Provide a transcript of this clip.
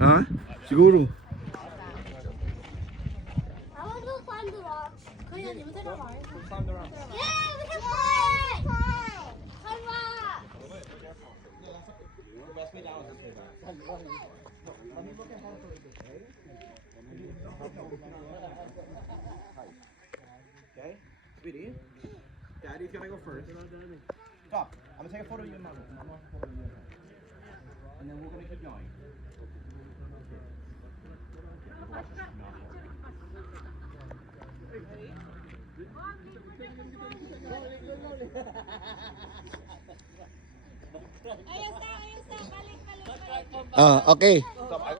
Ha? Siguro. I want to go climb the rocks. 可以啊，你们在这玩一下。Yeah, we can climb. Climb up. Okay, sweetie. Daddy's gonna go first. Stop. I'm gonna take a photo of you and Mama. Mama wants a photo of you and her. And then we're gonna keep going. Ayos na, ayos na. Balik, balik, balik. Ah, okay.